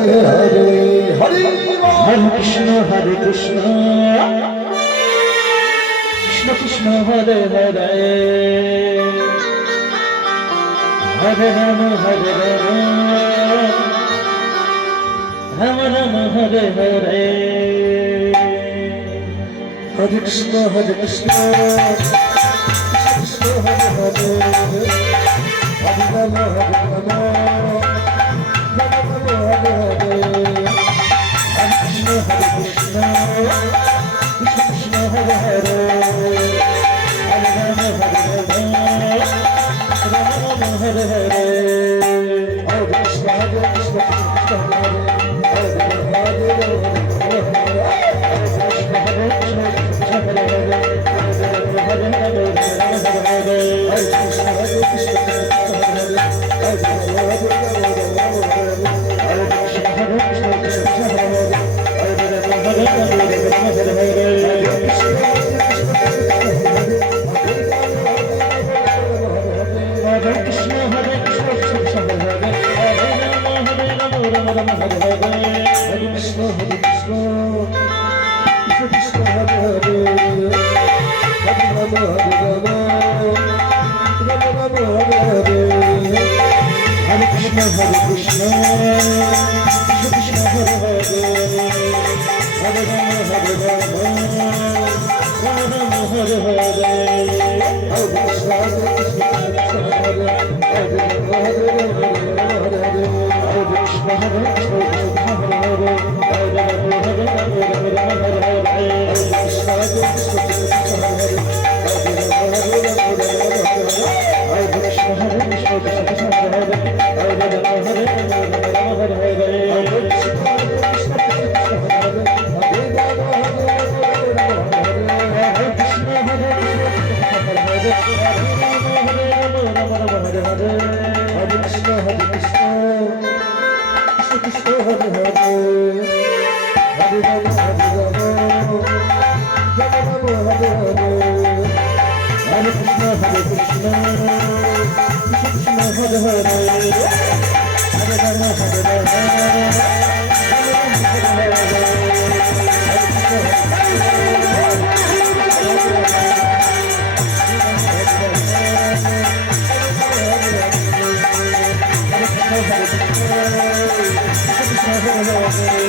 Hare Krishna, Krishna Krishna Hare Hare, Hare Rama Hare Rama, Rama Rama Hare Hare, Hare Krishna Hare Krishna, Krishna Hare Hare, Hare Rama Hare Rama, Rama Rama Hare Hare. Hare Krishna, Krishna Hare Hare, Hare Rama Hare Rama, Rama Rama Hare Hare. Hare Krishna, Krishna Hare Hare, Hare Rama Hare Rama, Hare Krishna, Hare Krishna Hare Hare, Hare Rama Hare Rama, Rama Rama Hare Hare. Hare Krishna, Krishna Hare Hare, Hare Rama Hare Rama, Rama Rama Hare Hare. Hare Krishna, Krishna Hare Hare. Hare